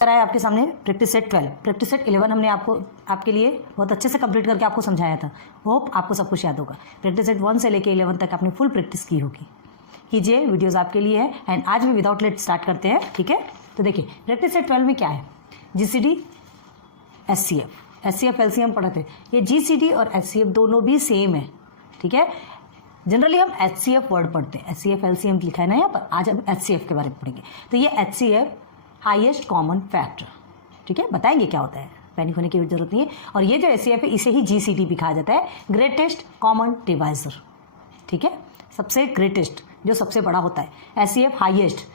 है आपके सामने प्रैक्टिस सेट 12। प्रैक्टिस सेट 11 हमने आपके लिए बहुत अच्छे से कंप्लीट करके आपको समझाया था। होप आपको सब कुछ याद होगा। प्रैक्टिस सेट 1 से लेके 11 तक आपने फुल प्रैक्टिस की होगी। कीजिए, वीडियोस आपके लिए है। एंड आज भी विदाउट लेट स्टार्ट करते हैं, ठीक है। तो देखिए प्रैक्टिस सेट 12 में क्या है, जीसीडी एचसीएफ एलसीएम पढ़े थे। ये जीसीडी और एचसीएफ दोनों भी सेम है, ठीक है। जनरली हम एचसीएफ वर्ड पढ़ते हैं, एचसीएफ एलसीएम लिखा है ना यहाँ पर। आज हम एचसीएफ के बारे में पढ़ेंगे। तो ये एचसीएफ हाईएस्ट कॉमन फैक्टर, ठीक है, बताएंगे क्या होता है, पैनिक होने की जरूरत नहीं है। और ये जो एचसीएफ है इसे ही जीसीडी भी कहा जाता है, ग्रेटेस्ट कॉमन डिवाइजर, ठीक है। सबसे ग्रेटेस्ट जो सबसे बड़ा होता है, एचसीएफ हाईएस्ट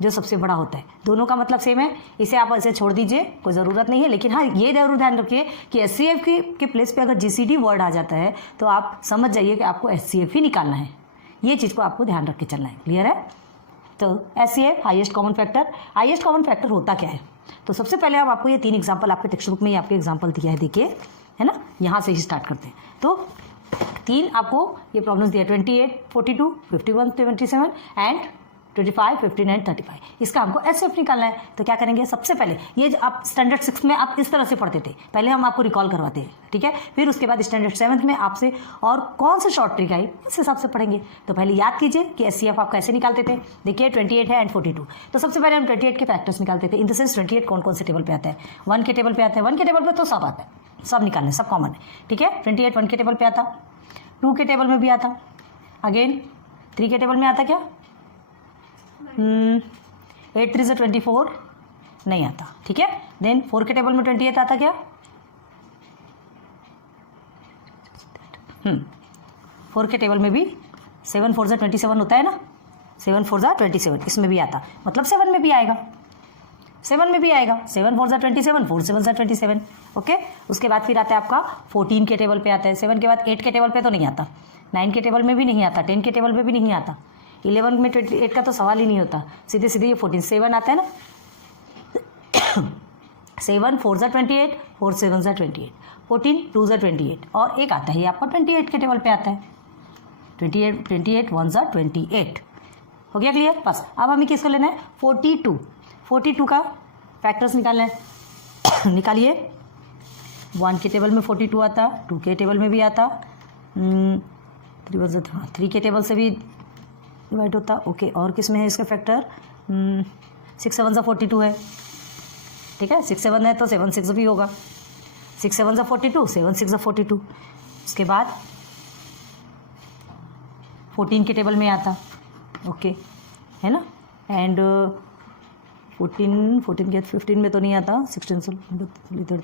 जो सबसे बड़ा होता है। दोनों का मतलब सेम है, इसे आप ऐसे छोड़ दीजिए, कोई ज़रूरत नहीं है। लेकिन हाँ, ये जरूर ध्यान रखिए कि एचसीएफ के प्लेस पे अगर जीसीडी वर्ड आ जाता है तो आप समझ जाइए कि आपको एचसीएफ ही निकालना है। ये चीज़ को आपको ध्यान रख के चलना है। क्लियर है? तो HCF highest common factor, highest common factor होता क्या है? तो सबसे पहले हम आपको ये 3 एग्जाम्पल आपके टेक्स्ट बुक में ही आपके एग्जाम्पल दिया है, देखिए, है ना। यहाँ से ही स्टार्ट करते हैं। तो 3 आपको ये प्रॉब्लम्स दिया, 28, 42, 51, 27 एंड 25, 15 एंड 35। इसका हमको एचसीएफ निकालना है। तो क्या करेंगे, सबसे पहले ये आप स्टैंडर्ड 6 में आप इस तरह से पढ़ते थे, पहले हम आपको रिकॉल करवाते हैं, ठीक है। फिर उसके बाद स्टैंडर्ड 7 में आपसे और कौन से शॉर्ट ट्रिक आई उस हिसाब से पढ़ेंगे। तो पहले याद कीजिए कि एचसीएफ आप कैसे निकालते थे। देखिए 28 है एंड 42। तो सबसे पहले हम 28 के फैक्टर्स निकालते थे। इन द सेंस 28 कौन कौन से टेबल पे आता है, 1 के टेबल पे आता है। 1 के टेबल पे तो सब आता है, सब निकालने, सब कॉमन है, ठीक है। 28 1 के टेबल पे आता, 2 के टेबल में भी आता, अगेन 3 के टेबल में आता, क्या 8 3 24 नहीं आता, ठीक है। देन 4 के टेबल में 28 आता, क्या 4 के टेबल में भी 7 4 27 होता है ना, 7 4 27 इसमें भी आता, मतलब 7 में भी आएगा, 7 में भी आएगा। 7 4 27, 4 7 27, ओके। उसके बाद फिर आता है आपका 14 के टेबल पे आता है। 7 के बाद 8 के टेबल पे तो नहीं आता, 9 के टेबल में भी नहीं आता, 10 के टेबल पे भी नहीं आता, 11 में 28 का तो सवाल ही नहीं होता, सीधे सीधे ये 14 7 आता है ना। 7 4 28, 4 7 28, 14 2 28 और एक आता है ये आपका 28 के टेबल पे आता है, 28 28 1 28। हो गया क्लियर? बस अब हमें किसको लेना है, 42 का फैक्टर्स निकालना है। निकालिए। 1 के टेबल में 42 आता, 2 के टेबल में भी आता, 3 के टेबल से भी डिवाइड होता, ओके। और किस में है इसका फैक्टर, 6 7 42 है, ठीक है। 6 7 है तो 7 6 भी होगा, 6 7 42, 7 6 42। उसके बाद 14 के टेबल में आता, ओके, है ना। एंड 14 के 15 में तो नहीं आता, 16 से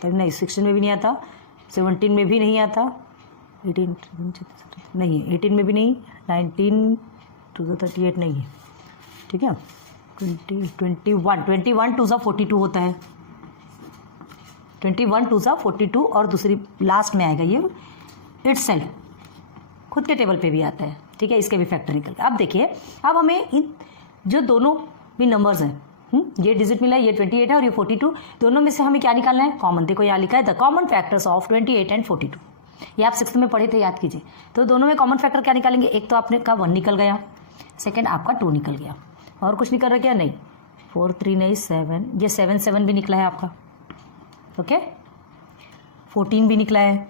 नहीं, 16 में भी नहीं आता, 17 में भी नहीं आता, 18 नहीं है, 18 में भी नहीं, 19 2 38 नहीं है, ठीक है। 21 2 42 होता है, 21 2 42 और दूसरी लास्ट में आएगा ये इटसेल्फ, खुद के टेबल पे भी आता है, ठीक है। इसके भी फैक्टर निकल गए। अब देखिए, अब हमें इन जो दोनों भी नंबर्स हैं, ये डिजिट मिला है, ये 28 है और ये 42, दोनों में से हमें क्या निकालना है, कॉमन। देखो यहाँ लिखा है the common factors of 28 and 42। ये आप 6th में पढ़े थे, याद कीजिए। तो दोनों में कॉमन फैक्टर क्या निकालेंगे, एक तो आपने का 1 निकल गया, सेकेंड आपका 2 निकल गया, और कुछ निकल रहा क्या, नहीं, 4 3 नहीं 7, ये 7 7 भी निकला है आपका, ओके। 14 भी निकला है,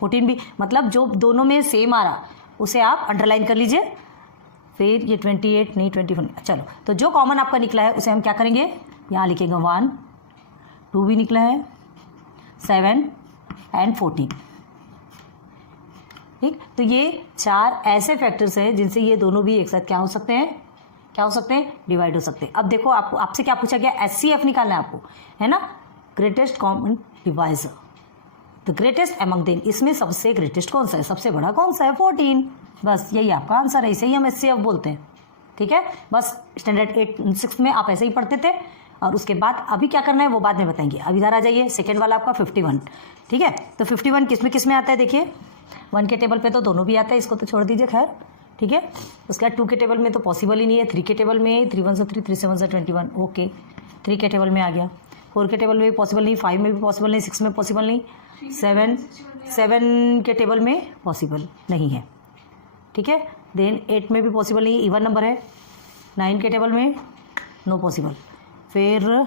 14 भी, मतलब जो दोनों में सेम आ रहा उसे आप अंडरलाइन कर लीजिए। फिर ये 28 नहीं 21, चलो। तो जो कॉमन आपका निकला है उसे हम क्या करेंगे, यहाँ लिखेंगे 1 2 भी निकला है, 7 एंड 14, ठीक। तो ये 4 ऐसे फैक्टर्स हैं जिनसे ये दोनों भी एक साथ क्या हो सकते हैं, क्या हो सकते हैं, डिवाइड हो सकते हैं। अब देखो आपको, आपसे क्या पूछा गया, एचसीएफ निकालना है आपको, है ना, greatest common divisor, the greatest among them. इसमें सबसे ग्रेटेस्ट कौन सा है, सबसे बड़ा कौन सा है, 14। बस यही आपका आंसर है, इसे ही हम एचसीएफ बोलते हैं, ठीक है। बस स्टैंडर्ड 6 में आप ऐसे ही पढ़ते थे। और उसके बाद अभी क्या करना है वो बाद में बताएंगे। अब इधर आ जाइए, सेकेंड वाला आपका 51, ठीक है। तो 51 किस में आता है, देखिए 1 के टेबल पे तो दोनों भी आता है, इसको तो छोड़ दीजिए, खैर, ठीक है। उसके बाद 2 के टेबल में तो पॉसिबल ही नहीं है, 3 के टेबल में 3 1 3 3 7 21, ओके, 3 के टेबल में आ गया, 4 के टेबल में भी पॉसिबल नहीं, 5 में भी पॉसिबल नहीं, 6 में पॉसिबल नहीं, 7 के टेबल में पॉसिबल नहीं है, ठीक है। देन 8 में भी पॉसिबल नहीं, इवन नंबर है, 9 के टेबल में नो पॉसिबल, फिर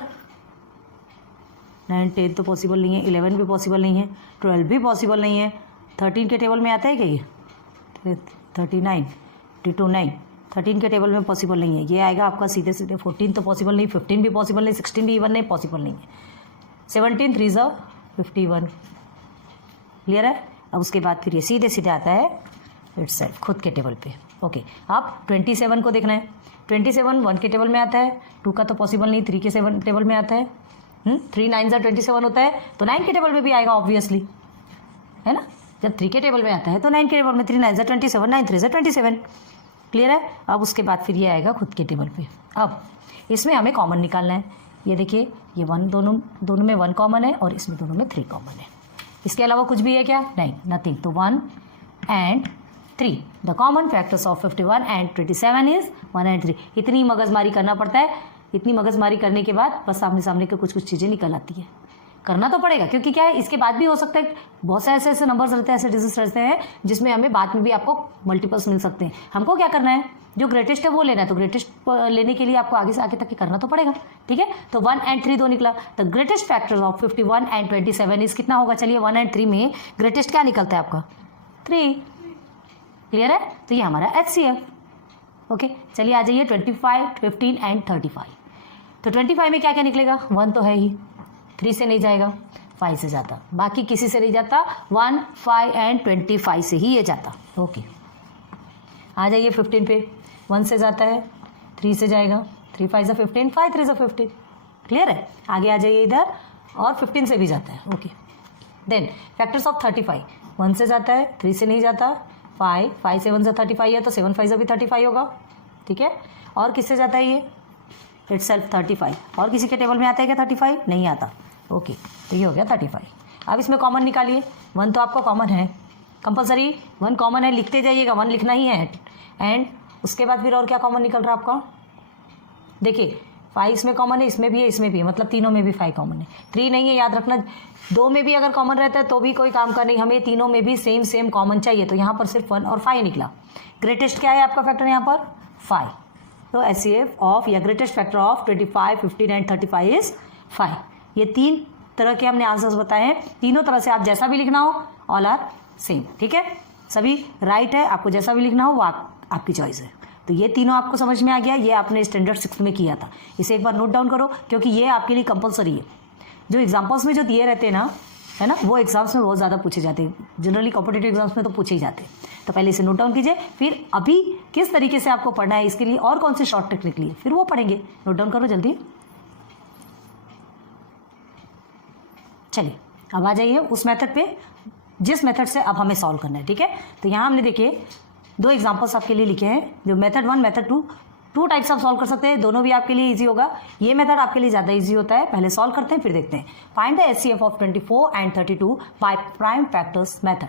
9 10 तो पॉसिबल नहीं है, 11 भी पॉसिबल नहीं है, 12 भी पॉसिबल नहीं है। 13 के टेबल में आता है क्या ये? 39 52 9 13 के टेबल में पॉसिबल नहीं है। ये आएगा आपका सीधे सीधे 14 तो पॉसिबल नहीं, 15 भी पॉसिबल नहीं, 16 भी इवन नहीं, पॉसिबल नहीं है। 17 3 ज़ा 51। क्लियर है? अब उसके बाद फिर ये सीधे सीधे आता है इटसेल्फ खुद के टेबल पे। ओके, अब 27 को देखना है। 27 1 के टेबल में आता है, 2 का तो पॉसिबल नहीं, 3 के टेबल में आता है। 3 9 ज़ा 27 होता है तो 9 के टेबल में भी आएगा ऑब्वियसली, है ना। जब 3 के टेबल में आता है तो 9 के टेबल में 3 9 ज़ा 27, 9 3 ज़ा 27। क्लियर है? अब उसके बाद फिर ये आएगा खुद के टेबल पे। अब इसमें हमें कॉमन निकालना है। ये देखिए, ये 1 दोनों में 1 कॉमन है और इसमें दोनों में 3 कॉमन है। इसके अलावा कुछ भी है क्या? नहीं, नथिंग। तो 1 and 3 the common factors of 51 and 27 is 1 and 3। इतनी मगजमारी करना पड़ता है। इतनी मगजमारी करने के बाद बस सामने सामने के कुछ चीज़ें निकल आती है। करना तो पड़ेगा, क्योंकि क्या है, इसके बाद भी हो सकता है बहुत से ऐसे नंबर्स रहते हैं, ऐसे डिजिट्स रहते हैं जिसमें हमें बाद में भी आपको मल्टीपल्स मिल सकते हैं। हमको क्या करना है, जो ग्रेटेस्ट है वो लेना है। तो ग्रेटेस्ट लेने के लिए आपको आगे से आगे तक करना तो पड़ेगा। ठीक है, तो 1 and 3 दो निकला। तो greatest factors of 51 and 27 is कितना होगा? चलिए 1 and 3 में ग्रेटेस्ट क्या निकलता है आपका? 3। क्लियर है? तो ये हमारा HCF। ओके, चलिए आ जाइए 25 15 and 35। तो 25 में क्या क्या निकलेगा? 1 तो है ही, 3 से नहीं जाएगा, 5 से जाता, बाकी किसी से नहीं जाता। 1 5 and 25 से ही ये जाता। ओके, आ जाइए 15 पे। 1 से जाता है, 3 से जाएगा, 3 5 ज़ा 15, 5 3 ज़ा 15। क्लियर है? आगे आ जाइए इधर, और 15 से भी जाता है। Okay, then factors of 35। 1 से जाता है, 3 से नहीं जाता, 5 5 7 ज़ा 35 है तो 7 5 ज़ा भी 35 होगा। ठीक है, और किससे जाता है ये? इटसेल्फ 35। और किसी के टेबल में आता है क्या 35? नहीं आता। ओके, तो ये हो गया 35। अब इसमें कॉमन निकालिए। 1 तो आपका कॉमन है, कंपलसरी 1 कॉमन है, लिखते जाइएगा, 1 लिखना ही है। एंड उसके बाद फिर और क्या कॉमन निकल रहा है आपका? देखिए 5 इसमें कॉमन है, इसमें भी है, इसमें भी है, मतलब तीनों में भी 5 कॉमन है। 3 नहीं है, याद रखना। 2 में भी अगर कॉमन रहता है तो भी कोई काम का नहीं, हमें तीनों में भी सेम कॉमन चाहिए। तो यहाँ पर सिर्फ 1 और 5 निकला। ग्रेटेस्ट क्या है आपका फैक्टर यहाँ पर? 5। तो HCF ऑफ या greatest factor of 25 15 and 35 is 5। ये 3 तरह के हमने आंसर्स बताए हैं। तीनों तरह से आप जैसा भी लिखना हो, ऑल आर सेम। ठीक है, सभी राइट है, आपको जैसा भी लिखना हो वो आपकी चॉइस है। तो ये तीनों आपको समझ में आ गया। ये आपने स्टैंडर्ड 6 में किया था, इसे एक बार नोट डाउन करो, क्योंकि ये आपके लिए कंपलसरी है। जो एग्जाम्पल्स में जो दिए रहते हैं ना, है ना, वो एग्जाम्स में बहुत ज़्यादा पूछे जाते हैं। जनरली कॉम्पिटिटिव एग्जाम्स में तो पूछे ही जाते हैं। तो पहले इसे नोट डाउन कीजिए, फिर अभी किस तरीके से आपको पढ़ना है, इसके लिए और कौन से शॉर्ट ट्रिक निकली है, फिर वो पढ़ेंगे। नोट डाउन करो जल्दी। चलिए अब आ जाइए उस मेथड पे जिस मेथड से अब हमें सॉल्व करना है। ठीक है, तो यहाँ हमने देखिए 2 एग्जांपल्स आपके लिए लिखे हैं, जो मेथड 1 मेथड 2 टाइप्स आप सॉल्व कर सकते हैं। दोनों भी आपके लिए इजी होगा। ये मेथड आपके लिए ज़्यादा इजी होता है। पहले सॉल्व करते हैं, फिर देखते हैं। Find the HCF of 24 and 32 by prime factors method.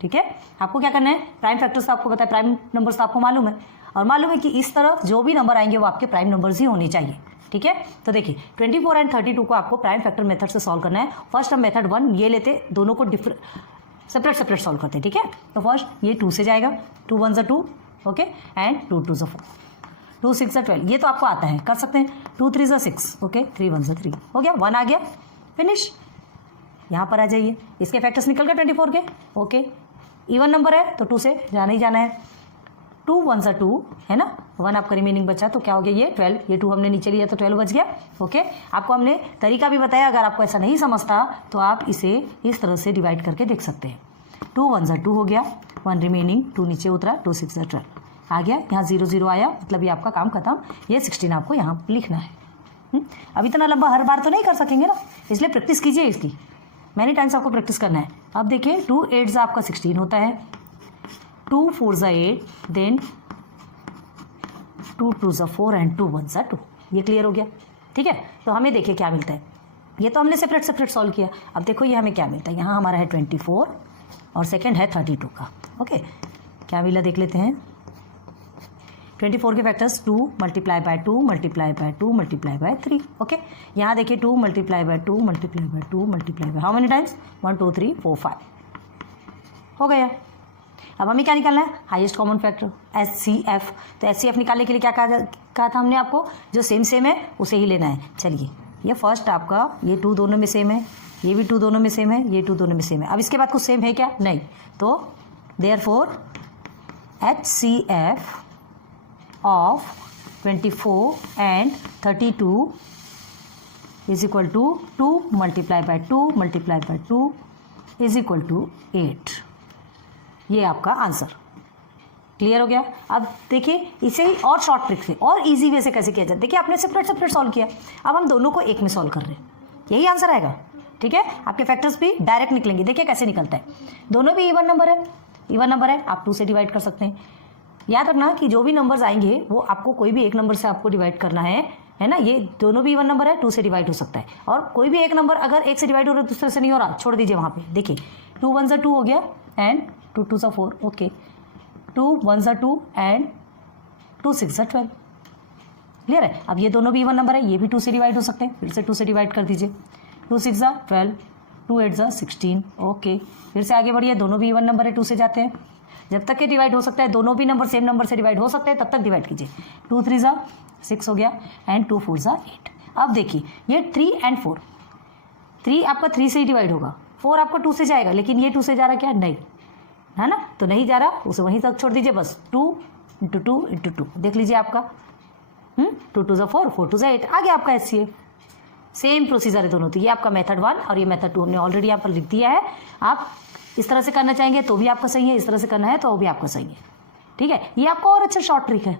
ठीक है, आपको क्या करना है, प्राइम फैक्टर्स तो आपको पता है, प्राइम नंबर्स तो आपको मालूम है, और मालूम है कि इस तरफ जो भी नंबर आएंगे वो आपके प्राइम नंबर्स ही होने चाहिए। ठीक है, तो देखिए 24 and 32 को आपको प्राइम फैक्टर मेथड से सॉल्व करना है। फर्स्ट हम मेथड 1 ये लेते, दोनों को सेपरेट सॉल्व करते हैं। ठीक है, तो फर्स्ट ये 2 से जाएगा, 2 1 ज़ा 2, ओके, एंड 2 2 ज़ा 4, 2 6 ज़ा 12, ये तो आपको आता है, कर सकते हैं। 2 3 ज़ा 6, ओके, 3 1 ज़ा 3, हो गया, 1 आ गया, फिनिश। यहाँ पर आ जाइए, इसके फैक्टर्स निकल गए 24 के। ओके, इवन नंबर है तो 2 से जाना ही जाना है। 2 1 ज़ा 2 है ना, 1 आपका रिमेनिंग बचा, तो क्या हो गया ये 12, ये 2 हमने नीचे लिया तो 12 बच गया। ओके, आपको हमने तरीका भी बताया, अगर आपको ऐसा नहीं समझता तो आप इसे इस तरह से डिवाइड करके देख सकते हैं। 2 1 ज़ा 2 हो गया, 1 रिमेनिंग, 2 नीचे उतरा, 2 6 ज़ा 12 आ गया, यहाँ 0 0 आया, मतलब ये आपका काम खत्म। ये 16 आपको यहाँ लिखना है। अब इतना लंबा हर बार तो नहीं कर सकेंगे ना, इसलिए प्रैक्टिस कीजिए इसकी, मैनी टाइम्स आपको प्रैक्टिस करना है। अब देखिए 2 8 ज़ा आपका 16 होता है, 2 4 ज़ा 8, देन 2 2 ज़ा 4 एंड 2 1 ज़ा 2। ये क्लियर हो गया। ठीक है, तो हमें देखिए क्या मिलता है, ये तो हमने सेपरेट सॉल्व किया। अब देखो ये हमें क्या मिलता है, यहाँ हमारा है 24 और सेकंड है 32 का। ओके, क्या मिला देख लेते हैं। 24 के factors 2 multiply by 2 multiply by 2 multiply by 3। Okay, यहाँ देखिए 2 multiply by 2 multiply by 2 multiply by how many times, 1 2 3 4 5 हो गया। अब हमें क्या निकालना है, हाईएस्ट कॉमन फैक्टर HCF। तो HCF निकालने के लिए क्या कहा था हमने आपको, जो सेम है उसे ही लेना है। चलिए ये फर्स्ट आपका ये 2 दोनों में सेम है, ये भी 2 दोनों में सेम है, ये 2 दोनों में सेम है। अब इसके बाद कुछ सेम है क्या? नहीं। तो therefore HCF of 24 and 32 is equal to 2 multiply by 2 multiply by 2 is equal to 8। ये आपका आंसर। क्लियर हो गया? अब देखिए इसे ही और शॉर्ट ट्रिक से और इजी वे से कैसे किया जाए। देखिए आपने सेपरेट सेपरेट सॉल्व किया, अब हम दोनों को एक में सॉल्व कर रहे हैं, यही आंसर आएगा। ठीक है, आपके फैक्टर्स भी डायरेक्ट निकलेंगे। देखिए कैसे निकलता है, दोनों भी इवन नंबर है, इवन नंबर है, आप 2 से डिवाइड कर सकते हैं। याद रखना कि जो भी नंबर्स आएंगे वो आपको कोई भी एक नंबर से आपको डिवाइड करना है ना। ये दोनों भी इवन नंबर है, 2 से डिवाइड हो सकता है। और कोई भी एक नंबर अगर एक से डिवाइड हो रहा है दूसरे से नहीं हो रहा, छोड़ दीजिए वहाँ पे। देखिए 2 1 2 हो गया एंड 2 2 4, ओके 2 1 2 एंड 2 6 12। क्लियर है? अब ये दोनों भी इवन नंबर है, ये भी 2 से डिवाइड हो सकते हैं, फिर से 2 से डिवाइड कर दीजिए। 2 6 12, 2 8 16, ओके। फिर से आगे बढ़िए, दोनों भी इवन नंबर है, 2 से जाते हैं। जब तक ये डिवाइड हो सकता है, दोनों भी नंबर सेम नंबर से डिवाइड हो सकते हैं, तब तक डिवाइड कीजिए। 2 3 6 हो गया एंड 2 4 8। अब देखिए ये 3 एंड 4, 3 आपका 3 से ही डिवाइड होगा, 4 आपका 2 से जाएगा, लेकिन ये 2 से जा रहा क्या? नहीं, है ना, तो नहीं जा रहा, उसे वहीं तक छोड़ दीजिए बस। 2 × 2 × 2 देख लीजिए आपका 2 2 4, 4 2 8 आ गया आपका HCF। सेम प्रोसीजर है दोनों। तो ये आपका मेथड 1 और ये मेथड 2 हमने ऑलरेडी यहाँ पर लिख दिया है। आप इस तरह से करना चाहेंगे तो भी आपका सही है, इस तरह से करना है तो भी आपका सही है। ठीक है, ये आपका और अच्छा शॉर्ट ट्रिक है,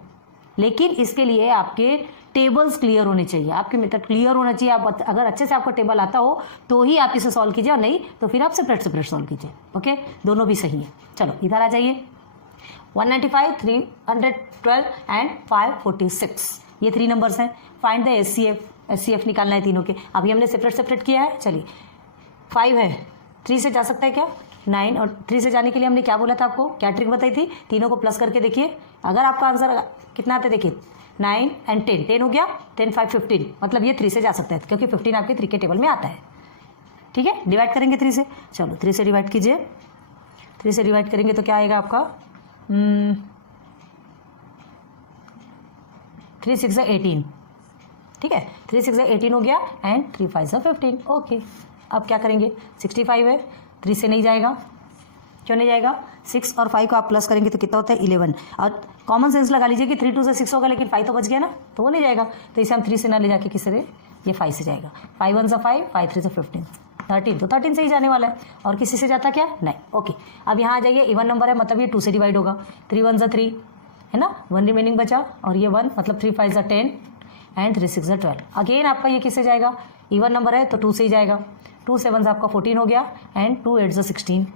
लेकिन इसके लिए आपके टेबल्स क्लियर होने चाहिए, आपके मेथड क्लियर होना चाहिए। आप अगर अच्छे से आपका टेबल आता हो तो ही आप इसे सॉल्व कीजिए, और नहीं तो फिर आप सेपरेट सेपरेट सॉल्व कीजिए। ओके, दोनों भी सही है। चलो इधर आ जाइए। 195, 312 एंड 546, ये 3 नंबर्स हैं। फाइंड द HCF निकालना है तीनों के। अभी हमने सेपरेट सेपरेट किया है। चलिए 5 है, 3 से जा सकता है क्या? 9, और 3 से जाने के लिए हमने क्या बोला था आपको, क्या ट्रिक बताई थी? तीनों को प्लस करके देखिए, अगर आपका आंसर कितना आता है देखिए 9 एंड 10, 10 हो गया, 10 5 15, मतलब ये 3 से जा सकता है क्योंकि 15 आपके 3 के टेबल में आता है। ठीक है, डिवाइड करेंगे 3 से। चलो 3 से डिवाइड कीजिए, 3 से डिवाइड करेंगे तो क्या आएगा आपका 3 6 18। ठीक है, 3 6 18 हो गया एंड 3 5 15, ओके। अब क्या करेंगे, 65 है, 3 से नहीं जाएगा, क्यों नहीं जाएगा? 6 और 5 को आप प्लस करेंगे तो कितना होता है 11। और कॉमन सेंस लगा लीजिए कि 3 2 से 6 होगा, लेकिन 5 तो बच गया ना, तो वो नहीं जाएगा। तो इसे हम 3 से ना ले जाके किस से, ये 5 से जाएगा। 5 1 5, 5 3 15, 13, तो 13 से ही जाने वाला है, और किसी से जाता क्या? नहीं। ओके, अब यहाँ आ जाइए, इवन नंबर है मतलब ये 2 से डिवाइड होगा। 3 1 3 है ना, 1 रिमेनिंग बचा, और ये 1 मतलब 3 5 10 एंड 3 6 12। अगेन आपका ये किससे जाएगा? इवन नंबर है तो 2 से ही जाएगा। 2 7 आपका 14 हो गया एंड 2 8 16,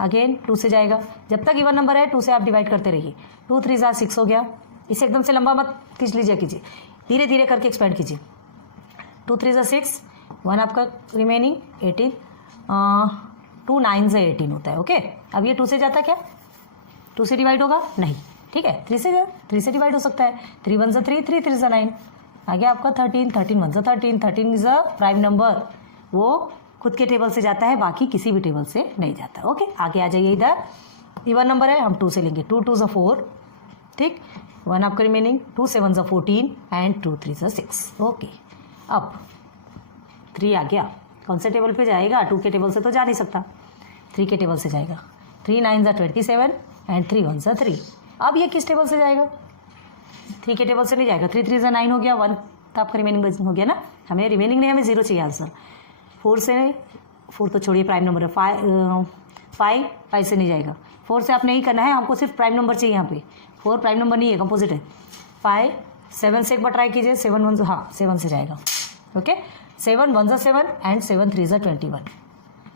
अगेन 2 से जाएगा। जब तक इवन नंबर है 2 से आप डिवाइड करते रहिए। 2 3 6 हो गया। इसे एकदम से लंबा मत खींच लीजिए, कीजिए धीरे धीरे करके एक्सपेंड कीजिए। 2 3 6, 1 आपका रिमेनिंग 18, 2 9 18 होता है। ओके, अब ये 2 से जाता है क्या? 2 से डिवाइड होगा? नहीं। ठीक है, 3 से डिवाइड हो सकता है। 3 1 3, 3 3 9, आ गया आपका 13, 13 1 13, 13 इज अ प्राइम नंबर, वो खुद के टेबल से जाता है, बाकी किसी भी टेबल से नहीं जाता। ओके, आगे आ जाइए। इधर इवन नंबर है, हम 2 से लेंगे। 2 2 4, ठीक, 1 आपका रिमेनिंग, 2 7 14 एंड 2 3 6। ओके, अब 3 आ गया, कौन से टेबल पे जाएगा? 2 के टेबल से तो जा नहीं सकता, 3 के टेबल से जाएगा। 3 9 27 एंड 3 1 3। अब ये किस टेबल से जाएगा? 3 के टेबल से नहीं जाएगा। 3 3 9 हो गया, 1 तो आपका रिमेनिंग हो गया ना। हमें रिमेनिंग नहीं, हमें 0 चाहिए आंसर। 4 तो छोड़िए, प्राइम नंबर है। 5 से नहीं जाएगा। 4 से आप नहीं करना है, हमको सिर्फ प्राइम नंबर चाहिए यहाँ पे। 4 प्राइम नंबर नहीं है, कंपोजिट है। 5 7 से एक बार ट्राई कीजिए। 7 1, हाँ 7 से जाएगा। Okay, 7 1 7 and 7 3 21।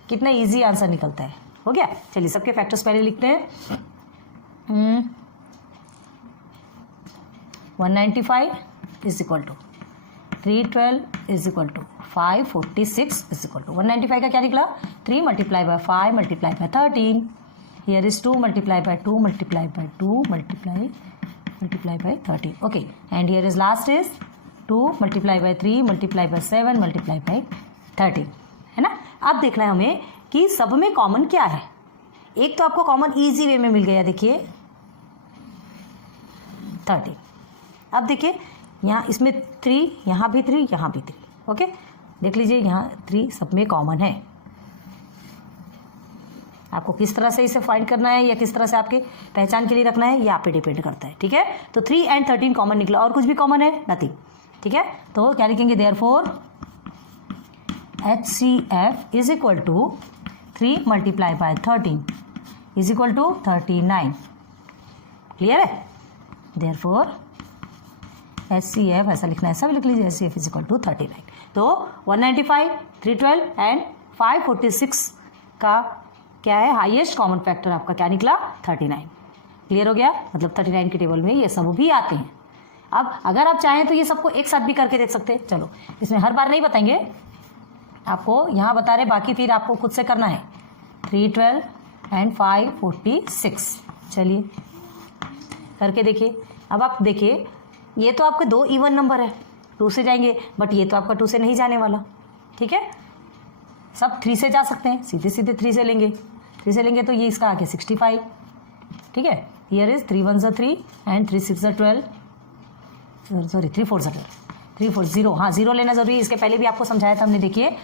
कितना ईजी आंसर निकलता है। हो गया। चलिए सबके फैक्टर्स पहले लिखते हैं। 195 is equal to 312 is equal to 546 is equal to 195 का क्या निकला? 3 multiply by 5 multiply by 13, here is 2 multiply by 2 multiply by 2 multiply by 13। Okay, and here is last is 2 multiply by 3 multiply by 7 multiply by 13, है ना। अब देखना है हमें कि सब में कॉमन क्या है। एक तो आपको कॉमन इजी वे में मिल गया, देखिए 13। अब देखिए यहाँ इसमें 3, यहाँ भी 3, यहाँ भी 3, ओके, देख लीजिए यहाँ 3 सब में कॉमन है। आपको किस तरह से इसे फाइंड करना है या किस तरह से आपके पहचान के लिए रखना है ये आप पे डिपेंड करता है, ठीक है। तो 3 and 13 कॉमन निकला, और कुछ भी कॉमन है? नथिंग, ठीक है। तो क्या लिखेंगे? Therefore HCF is equal to 3 multiply by 13 is equal to 39। Clear है? देयरफॉर HCF ऐसा लिखना है, ऐसा भी लिख लीजिए, HCF इज इक्वल टू 39। तो 195, 312 एंड 546 का क्या है? हाईएस्ट कॉमन फैक्टर आपका क्या निकला? 39। क्लियर हो गया? मतलब 39 के टेबल में ये सब भी आते हैं। अब अगर आप चाहें तो ये सबको एक साथ भी करके देख सकते हैं। चलो, इसमें हर बार नहीं बताएंगे आपको, यहाँ बता रहे, बाकी फिर आपको खुद से करना है। 312 एंड 546, चलिए करके देखिए। अब आप देखिए, ये तो आपके 2 इवन नंबर है, 2 से जाएंगे, बट ये तो आपका 2 से नहीं जाने वाला, ठीक है। सब 3 से जा सकते हैं, सीधे सीधे 3 से लेंगे, 3 से लेंगे तो ये इसका आगे 65, ठीक है। हियर इज 3 1 3 एंड 3 6 12, सॉरी 3 4 12, 3 4 0, हाँ 0 लेना जरूरी है। इसके पहले भी आपको समझाया था हमने, देखिए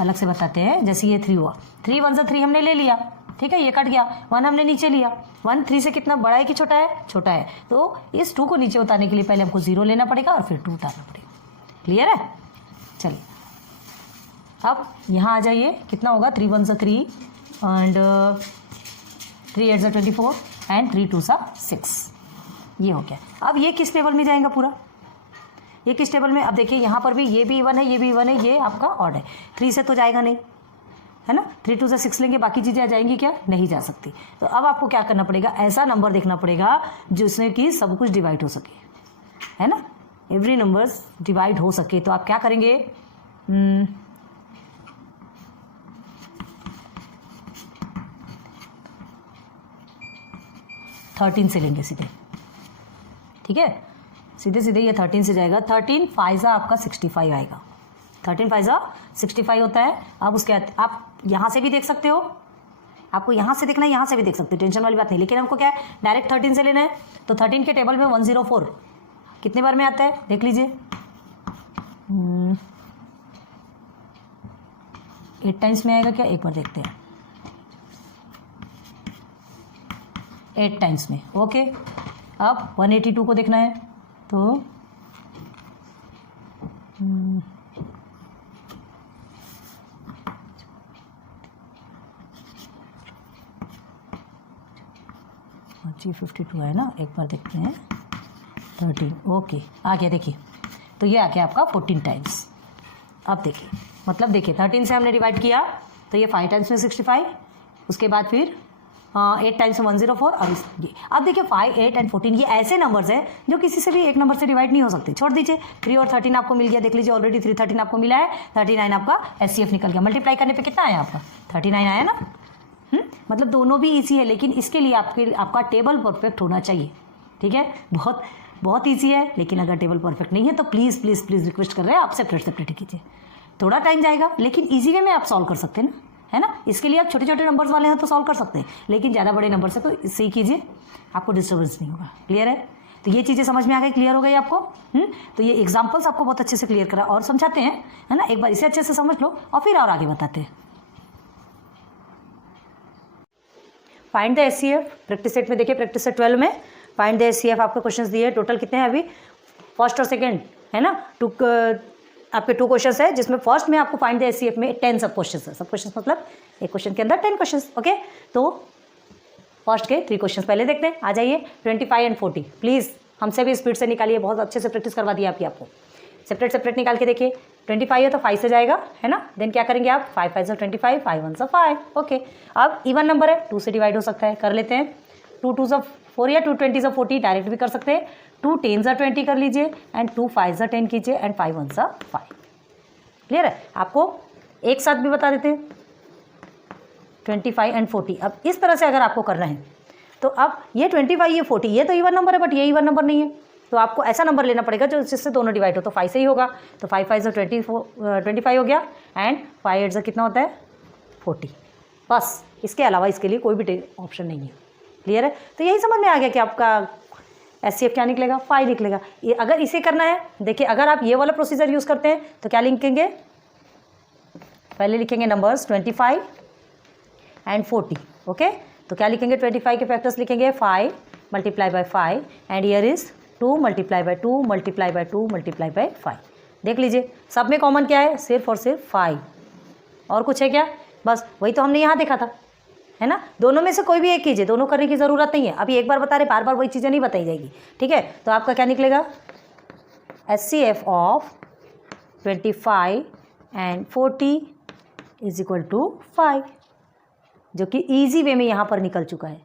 अलग से बताते हैं। जैसे ये 3 हुआ, 3 1 3 हमने ले लिया, ठीक है, ये कट गया, 1 हमने नीचे लिया। 1 3 से कितना बड़ा है कि छोटा है? छोटा है। तो इस 2 को नीचे उतारने के लिए पहले हमको 0 लेना पड़ेगा और फिर 2 उतारना पड़ेगा। क्लियर है? चलिए अब यहाँ आ जाइए, कितना होगा? 3 1 3 एंड 3 8 24 एंड 3 2 6, ये हो गया। अब ये किस टेबल में जाएगा पूरा? ये किस टेबल में? अब देखिए यहाँ पर भी ये भी इवन है, ये भी इवन है, ये आपका ऑड है। 3 से तो जाएगा नहीं, है ना। 3 2 6 लेंगे, बाकी चीज़ें आ जाएंगी क्या? नहीं जा सकती। तो अब आपको क्या करना पड़ेगा? ऐसा नंबर देखना पड़ेगा जिसमें कि सब कुछ डिवाइड हो सके, है ना, एवरी नंबर्स डिवाइड हो सके। तो आप क्या करेंगे? 13 से लेंगे सीधे, ठीक है, सीधे सीधे ये 13 से जाएगा। 13 5 आपका 65 आएगा, 13 5 65 होता है। अब उसके बाद आप यहाँ से भी देख सकते हो, आपको यहाँ से देखना है, यहाँ से भी देख सकते हो, टेंशन वाली बात नहीं। लेकिन हमको क्या है? डायरेक्ट 13 से लेना है। तो 13 के टेबल में 104 कितने बार में आता है? देख लीजिए, 8 टाइम्स में आएगा क्या? एक बार देखते हैं, 8 टाइम्स में। ओके, अब 182 को देखना है, तो जी 52 है ना, एक बार देखते हैं। 13, ओके आ गया। देखिए तो ये आ गया आपका 14 टाइम्स। अब देखिए, मतलब देखिए 13 से हमने डिवाइड किया तो ये 5 टाइम्स में 65, उसके बाद फिर 8 टाइम्स में 104। अब देखिए 5 8 एंड 14 ये ऐसे नंबर्स हैं जो किसी से भी एक नंबर से डिवाइड नहीं हो सकते। छोड़ दीजिए, 3 और 13 आपको मिल गया, देख लीजिए ऑलरेडी 3 13 आपको मिला है, 39 आपका HCF निकल गया। मल्टीप्लाई करने पे कितना आया आपका? 39 आया ना। मतलब दोनों भी इजी है, लेकिन इसके लिए आपका टेबल परफेक्ट होना चाहिए, ठीक है। बहुत बहुत ईजी है, लेकिन अगर टेबल परफेक्ट नहीं है तो प्लीज़ प्लीज़ प्लीज़ रिक्वेस्ट कर रहे हैं आप सेपरेट कीजिए। थोड़ा टाइम जाएगा, लेकिन ईजी वे में आप सॉल्व कर सकते हैं ना, है ना। इसके लिए आप छोटे छोटे नंबर्स वाले हैं तो सॉल्व कर सकते हैं, लेकिन ज़्यादा बड़े नंबर से तो इससे ही कीजिए, आपको डिस्टर्बेंस नहीं होगा। क्लियर है? तो ये चीज़ें समझ में आ गई, क्लियर हो गई आपको। तो ये एग्जाम्पल्स आपको बहुत अच्छे से क्लियर करा और समझाते हैं, है ना। एक बार इसे अच्छे से समझ लो और फिर और आगे बताते हैं। Find the HCF practice set में देखिए, प्रैक्टिस सेट 12 में फाइंड द HCF आपको क्वेश्चंस दिए। टोटल कितने हैं अभी? फर्स्ट और सेकंड, है ना। आपके 2 क्वेश्चंस है, जिसमें फर्स्ट में आपको फाइंड द HCF में 10 सब क्वेश्चंस है। सब क्वेश्चंस मतलब एक क्वेश्चन के अंदर 10 क्वेश्चंस। ओके, तो फर्स्ट के 3 क्वेश्चंस पहले देखते हैं। आ जाइए 25 एंड 40, प्लीज़ हमसे भी स्पीड से निकालिए, बहुत अच्छे से प्रैक्टिस करवा दिया आपको। सेपरेट निकाल के देखिए। 25 है तो 5 से जाएगा, है ना। देन क्या करेंगे आप? 5 5 25, 5 1 5। ओके, अब इवन नंबर है, 2 से डिवाइड हो सकता है, कर लेते हैं। 2 2 4 या 2 20 40 डायरेक्ट भी कर सकते हैं। 2 10 20 कर लीजिए एंड 2 5 10 कीजिए एंड 5 1 5। क्लियर है? आपको एक साथ भी बता देते हैं 25 एंड 40। अब इस तरह से अगर आपको करना है तो अब ये 25 ये 40 ये तो इवन नंबर है, बट ये इवन नंबर नहीं है, तो आपको ऐसा नंबर लेना पड़ेगा जो जिससे दोनों डिवाइड हो। तो 5 से ही होगा, तो 5 5 25 हो गया एंड 5 8 कितना होता है? 40। बस, इसके अलावा इसके लिए कोई भी ऑप्शन नहीं है। क्लियर है? तो यही समझ में आ गया कि आपका HCF क्या निकलेगा 5 निकलेगा। ये अगर इसे करना है, देखिए अगर आप ये वाला प्रोसीजर यूज़ करते हैं तो क्या लिखेंगे, पहले लिखेंगे नंबर्स 25 एंड 40। ओके, तो क्या लिखेंगे, 25 के फैक्टर्स लिखेंगे 5 multiply by 5 and here is 2 multiply by 2 multiply by 2 multiply by 5। देख लीजिए सब में कॉमन क्या है, सिर्फ और सिर्फ 5। और कुछ है क्या, बस वही तो हमने यहाँ देखा था, है ना। दोनों में से कोई भी एक कीजिए, दोनों करने की ज़रूरत नहीं है। अभी एक बार बता रहे, बार बार वही चीज़ें नहीं बताई जाएगी, ठीक है। तो आपका क्या निकलेगा, HCF of 25 and 40 is equal to 5, जो कि ईजी वे में यहाँ पर निकल चुका है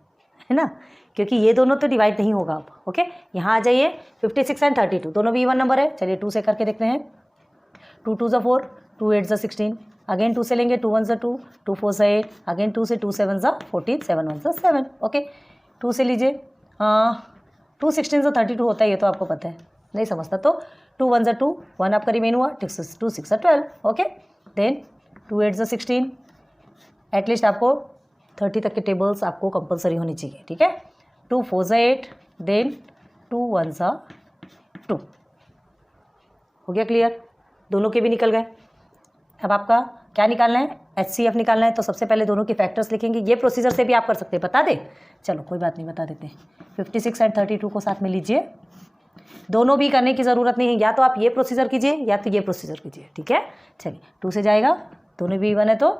ना, क्योंकि ये दोनों तो डिवाइड नहीं होगा अब। ओके, यहाँ आ जाइए, 56 एंड 32 दोनों भी इवन नंबर है। चलिए 2 से करके देखते हैं। 2 2 = 4, 2 8 = 16, अगेन 2 से लेंगे, 2 1 = 2, 2 4 = 8, अगेन 2 से 2 7 = 14, 7 1 = 7। ओके, 2 से लीजिए, 2 16 = 32 होता है, ये तो आपको पता है, नहीं समझता तो 2 1 = 2, 1 आपका रिमेन हुआ, 2 6 = 12। ओके, देन 2 8 = 16, एटलीस्ट आपको 30 तक के टेबल्स आपको कंपलसरी होनी चाहिए, ठीक है। 2 4 = 8, देन 2 1 = 2। हो गया क्लियर, दोनों के भी निकल गए। अब आपका क्या निकालना है, HCF निकालना है। तो सबसे पहले दोनों के फैक्टर्स लिखेंगे। ये प्रोसीजर से भी आप कर सकते हैं, बता दे, चलो कोई बात नहीं, बता देते हैं। 56 एंड 32 को साथ में लीजिए, दोनों भी करने की ज़रूरत नहीं है, या तो आप ये प्रोसीजर कीजिए या तो ये प्रोसीजर कीजिए, ठीक है। चलिए 2 से जाएगा, दोनों भी इवन है तो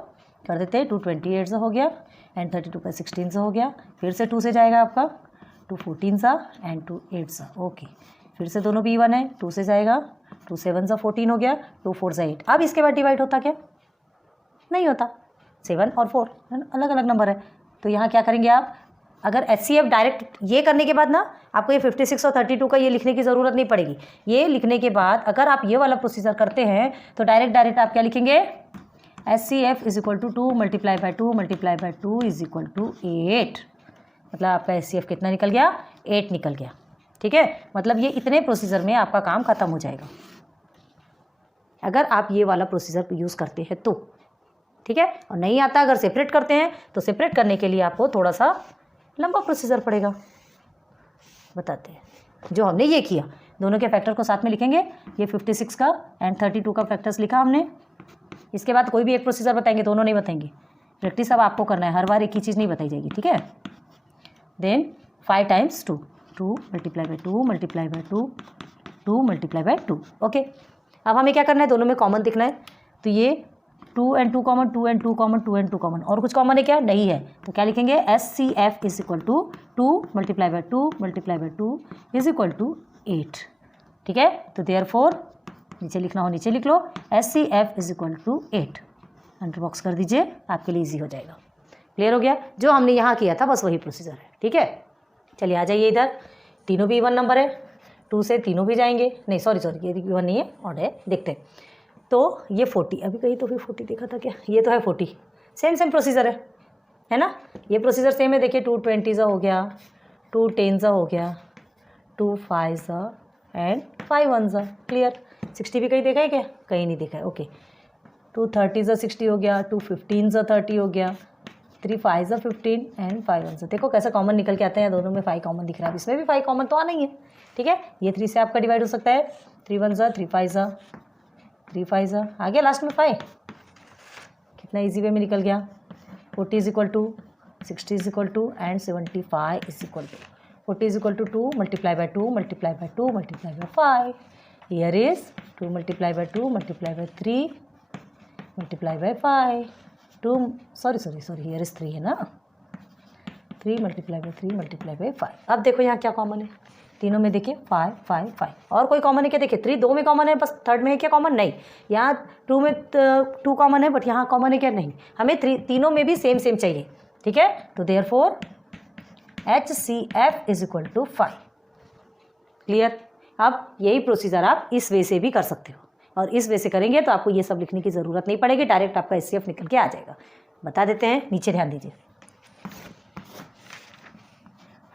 कर देते हैं। 2 28 हो गया एंड 32 का 16 हो गया। फिर से 2 से जाएगा आपका, 2 14 एंड 2 8। ओके, फिर से दोनों भी इवन है, 2 से जाएगा, 2 7 = 14 हो गया, 2 4 = 8। अब इसके बाद डिवाइड होता क्या, नहीं होता, 7 और 4 अलग अलग नंबर है। तो यहाँ क्या करेंगे आप, अगर HCF डायरेक्ट ये करने के बाद ना आपको ये 56 और 32 का ये लिखने की ज़रूरत नहीं पड़ेगी। ये लिखने के बाद अगर आप ये वाला प्रोसीजर करते हैं तो डायरेक्ट आप क्या लिखेंगे, HCF is equal to 2 multiply by 2 multiply by 2 is equal to 8। मतलब आपका HCF कितना निकल गया, 8 निकल गया, ठीक है। मतलब ये इतने प्रोसीजर में आपका काम खत्म हो जाएगा अगर आप ये वाला प्रोसीजर यूज़ करते हैं तो, ठीक है। और नहीं आता अगर सेपरेट करते हैं तो सेपरेट करने के लिए आपको थोड़ा सा लंबा प्रोसीजर पड़ेगा। बताते हैं, जो हमने ये किया, दोनों के फैक्टर को साथ में लिखेंगे। ये 56 का एंड 32 का फैक्टर्स लिखा हमने। इसके बाद कोई भी एक प्रोसीजर बताएंगे, दोनों नहीं बताएंगे। प्रैक्टिस अब आपको करना है, हर बार एक ही चीज़ नहीं बताई जाएगी, ठीक है। Then 5 times 2, 2 multiply by 2 multiply by 2, 2 multiply by 2। Okay, अब हमें क्या करना है, दोनों में कॉमन दिखना है। तो ये 2 and 2 common, 2 and 2 common, 2 and 2 common, और कुछ कॉमन है क्या, नहीं है। तो क्या लिखेंगे, HCF is equal to 2 multiply by 2 multiply by 2 is equal to 8, ठीक है। तो देयरफॉर नीचे लिखना हो नीचे लिख लो, HCF is equal to 8। Under box कर दीजिए, आपके लिए ईजी हो जाएगा। क्लियर हो गया, जो हमने यहाँ किया था बस वही प्रोसीजर है, ठीक है। चलिए आ जाइए इधर, तीनों भी इवन नंबर है, 2 से तीनों भी जाएंगे, नहीं सॉरी ये इवन नहीं है, ऑड है, देखते हैं। तो ये 40, अभी कहीं तो फिर 40 देखा था क्या, ये तो है 40, सेम प्रोसीजर है ना। ये प्रोसीजर सेम है, देखिए 2 20 हो गया, 2 10 हो गया, 2 5 एंड 5 1। क्लियर, 60 भी कहीं देखा है क्या, कहीं नहीं देखा है। ओके, 2 30 60 हो गया, 2 15 30 हो गया, 3 5 15 एंड 5 1। देखो कैसे कॉमन निकल के आते हैं, दोनों में 5 कॉमन दिख रहा है, इसमें भी 5 कॉमन तो आना ही है, ठीक है। ये 3 से आपका डिवाइड हो सकता है, 3 1 3 5 3 5 आ गया, लास्ट में 5, कितना ईजी वे में निकल गया। 40 is equal to 60 is equal to and 75 is equal to 40 is equal to 2 multiply by 2 multiply by 2 multiply by 5। Here is 2 multiply by 2 multiply by 3 multiply by 5, 2 sorry here is 3 है ना, 3 multiply by 3 multiply by 5। अब देखो यहाँ क्या common है, तीनों में देखिए 5 5 5, और कोई कॉमन है क्या, देखिए 3 2 में कॉमन है, बस थर्ड में है क्या कॉमन, नहीं। यहाँ 2 में 2 कॉमन है, बट यहाँ कॉमन है क्या, नहीं। हमें तीनों में भी सेम चाहिए, ठीक है। तो therefore HCF is equal to 5। Clear, अब यही प्रोसीजर आप इस वे से भी कर सकते हो, और इस वे से करेंगे तो आपको ये सब लिखने की ज़रूरत नहीं पड़ेगी, डायरेक्ट आपका HCF निकल के आ जाएगा। बता देते हैं, नीचे ध्यान दीजिए,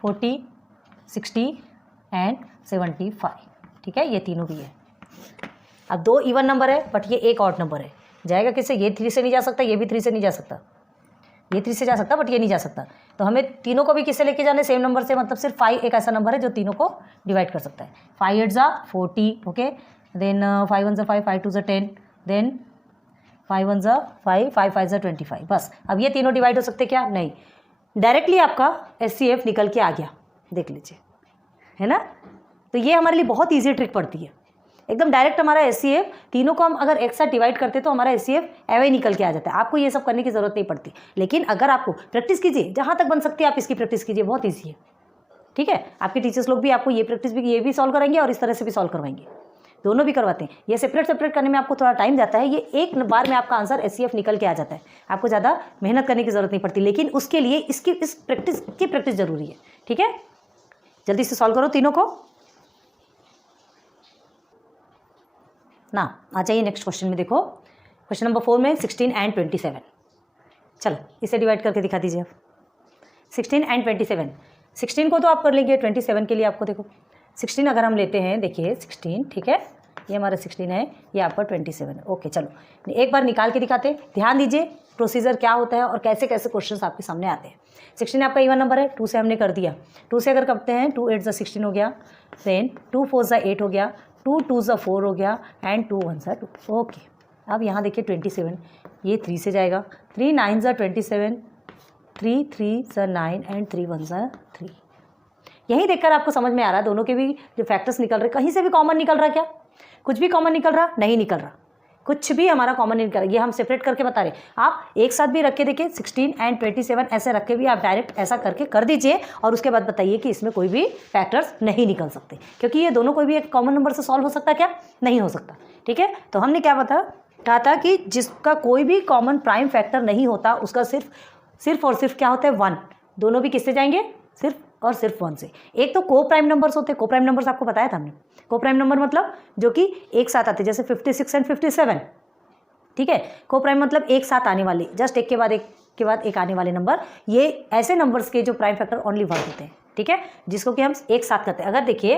40 60 एंड 75, ठीक है, ये तीनों भी है। अब 2 इवन नंबर है, बट ये एक ऑड नंबर है, जाएगा किससे, ये 3 से नहीं जा सकता, ये भी 3 से नहीं जा सकता, ये 3 से जा सकता बट ये नहीं जा सकता, तो हमें तीनों को भी किससे लेके जाने, सेम नंबर से, मतलब सिर्फ 5 एक ऐसा नंबर है जो तीनों को डिवाइड कर सकता है। 5 8 जा 40, ओके, देन 5 1 जा 5, 5 2 जा 10, देन 5 1 जा 5, 5 5 जा 25। बस अब ये तीनों डिवाइड हो सकते क्या, नहीं, डायरेक्टली आपका HCF निकल के आ गया, देख लीजिए, है ना। तो ये हमारे लिए बहुत ईजी ट्रिक पड़ती है, एकदम डायरेक्ट हमारा HCF तीनों को हम अगर एक साथ डिवाइड करते तो हमारा HCF एवे ही निकल के आ जाता है। आपको ये सब करने की ज़रूरत नहीं पड़ती, लेकिन अगर आपको प्रैक्टिस कीजिए, जहाँ तक बन सकती है आप इसकी प्रैक्टिस कीजिए, बहुत ईजी है, ठीक है। आपके टीचर्स लोग भी आपको ये प्रैक्टिस भी, ये भी सॉल्व कराएंगे और इस तरह से भी सॉल्व करवाएंगे, दोनों भी करवाते हैं। ये सेपरेट करने में आपको थोड़ा टाइम जाता है, ये एक बार में आपका आंसर HCF निकल के आ जाता है, आपको ज़्यादा मेहनत करने की ज़रूरत नहीं पड़ती, लेकिन उसके लिए इस प्रैक्टिस ज़रूरी है, ठीक है। जल्दी से सॉल्व करो तीनों को ना। आ जाइए नेक्स्ट क्वेश्चन में, देखो क्वेश्चन नंबर 4 में 16 एंड 27, चलो इसे डिवाइड करके दिखा दीजिए आप। 16 एंड 27, 16 को तो आप कर लेंगे, 27 के लिए आपको देखो 16 अगर हम लेते हैं, देखिए 16, ठीक है, ये हमारा 16 है, ये आपका 27, ओके। चलो एक बार निकाल के दिखाते हैं, ध्यान दीजिए प्रोसीजर क्या होता है और कैसे कैसे क्वेश्चन आपके सामने आते हैं। 16 आपका इवन नंबर है, 2 से हमने कर दिया, 2 से अगर करते हैं 2 8 जा 16 हो गया, देन 2 4 जा 8 हो गया, 2 2 जा 4 हो गया, एंड 2 1 जा 2, ओके। अब यहाँ देखिए 27, ये 3 से जाएगा, 3 9 जा 27, 3 3 जा 9 एंड 3 1 जा 3। यही देखकर आपको समझ में आ रहा है दोनों के भी जो फैक्टर्स निकल रहे, कहीं से भी कॉमन निकल रहा क्या, कुछ भी कॉमन निकल रहा नहीं, निकल रहा कुछ भी हमारा कॉमन नहीं निकल रहा। ये हम सेपरेट करके बता रहे, आप एक साथ भी रख के देखिए, 16 एंड 27 ऐसे रख के भी आप डायरेक्ट ऐसा करके कर दीजिए और उसके बाद बताइए कि इसमें कोई भी फैक्टर्स नहीं निकल सकते, क्योंकि ये दोनों कोई भी एक कॉमन नंबर से सॉल्व हो सकता क्या, नहीं हो सकता, ठीक है। तो हमने क्या कहा था कि जिसका कोई भी कॉमन प्राइम फैक्टर नहीं होता उसका सिर्फ और सिर्फ क्या होता है, 1, दोनों भी किससे जाएंगे, सिर्फ और सिर्फ 1 से। एक तो को प्राइम नंबर्स होते हैं, को प्राइम नंबर्स आपको बताया था हमने, को प्राइम नंबर मतलब जो कि एक साथ आते, जैसे 56 एंड 57, ठीक है। को प्राइम मतलब एक साथ आने वाले, जस्ट एक के बाद एक आने वाले नंबर, ये ऐसे नंबर्स के जो प्राइम फैक्टर ओनली 1 होते हैं, ठीक है, जिसको कि हम एक साथ करते हैं। अगर देखिए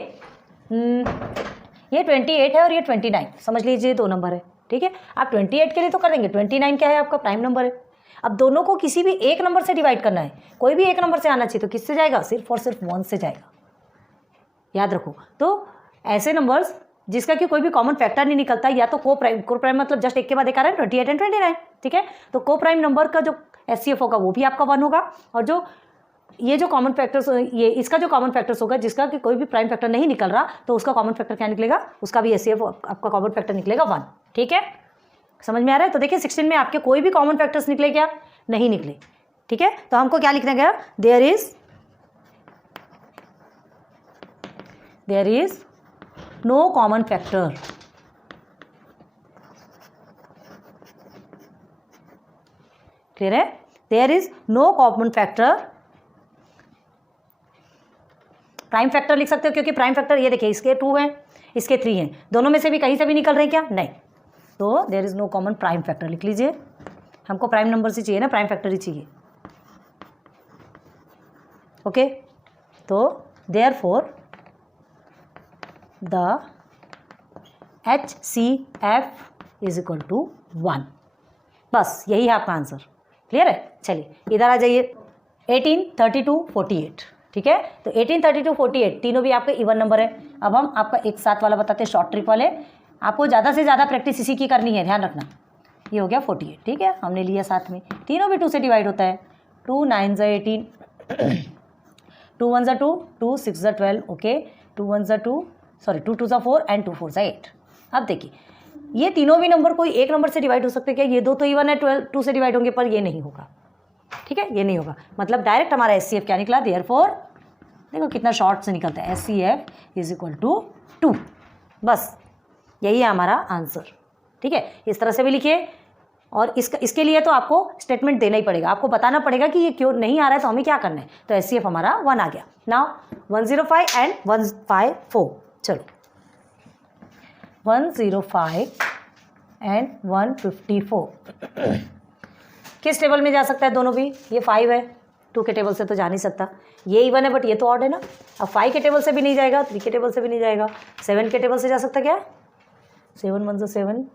ये 28 है और ये 29, समझ लीजिए 2 नंबर है, ठीक है। आप 28 के लिए तो कर देंगे, 29 क्या है आपका प्राइम नंबर है। अब दोनों को किसी भी एक नंबर से डिवाइड करना है, कोई भी एक नंबर से आना चाहिए, तो किससे जाएगा, सिर्फ और सिर्फ 1 से जाएगा, याद रखो। तो ऐसे नंबर्स जिसका कि कोई भी कॉमन फैक्टर नहीं निकलता, या तो को प्राइम मतलब जस्ट एक के बाद एक आ रहा है, 28 एंड 29, ठीक है। तो को प्राइम नंबर का जो HCF होगा वो भी आपका 1 होगा, और जो ये जो कॉमन फैक्टर्स, ये इसका जो कॉमन फैक्टर्स होगा जिसका कि कोई भी प्राइम फैक्टर नहीं निकल रहा, तो उसका कॉमन फैक्टर क्या निकलेगा, उसका भी HCF आपका कॉमन फैक्टर निकलेगा 1, ठीक है। समझ में आ रहा है। तो देखिए 16 में आपके कोई भी कॉमन फैक्टर्स निकले क्या, नहीं निकले, ठीक है। तो हमको क्या लिखना गया, there is no common factor, clear है, there is no common factor. Prime factor लिख सकते हो, क्योंकि प्राइम फैक्टर ये देखिए इसके 2 हैं, इसके 3 हैं, दोनों में से भी कहीं से भी निकल रहे हैं क्या, नहीं। तो there is no common prime factor लिख लीजिए, हमको प्राइम नंबर से चाहिए ना, प्राइम फैक्टर ही चाहिए, ओके। तो therefore the HCF is equal to 1, बस यही है आपका आंसर, क्लियर है। चलिए इधर आ जाइए, 18 32 48, ठीक है। तो 18 32 48 तीनों भी आपके इवन नंबर है। अब हम आपका एक साथ वाला बताते हैं, शॉर्ट ट्रिक वाले, आपको ज़्यादा से ज़्यादा प्रैक्टिस इसी की करनी है, ध्यान रखना। ये हो गया 48, ठीक है, हमने लिया साथ में, तीनों भी 2 से डिवाइड होता है, 2 9 जा 18, 2 1 जा 2, 2 6 जा 12, ओके, 2 1 जा 2, सॉरी 2 2 जा 4 एंड 2 4 जा 8। अब देखिए ये तीनों भी नंबर कोई एक नंबर से डिवाइड हो सकते हैं क्या, ये 2 तो इवन है, 2 से डिवाइड होंगे, पर ये नहीं होगा, ठीक है, ये नहीं होगा। मतलब डायरेक्ट हमारा HCF क्या निकला, देयरफॉर देखो कितना शॉर्ट से निकलता है, HCF इज इक्वल टू 2, बस यही है हमारा आंसर, ठीक है। इस तरह से भी लिखिए, और इसके लिए तो आपको स्टेटमेंट देना ही पड़ेगा, आपको बताना पड़ेगा कि ये क्यों नहीं आ रहा है, तो हमें क्या करना है। तो HCF हमारा 1 आ गया। नाउ 105 एंड 154, चलो 105 एंड 154 किस टेबल में जा सकता है, दोनों भी, ये 5 है, 2 के टेबल से तो जा नहीं सकता, ये इवन है बट ये तो ऑड है ना। अब 5 के टेबल से भी नहीं जाएगा, 3 के टेबल से भी नहीं जाएगा, 7 के टेबल से जा सकता क्या, 7 1 जा 7,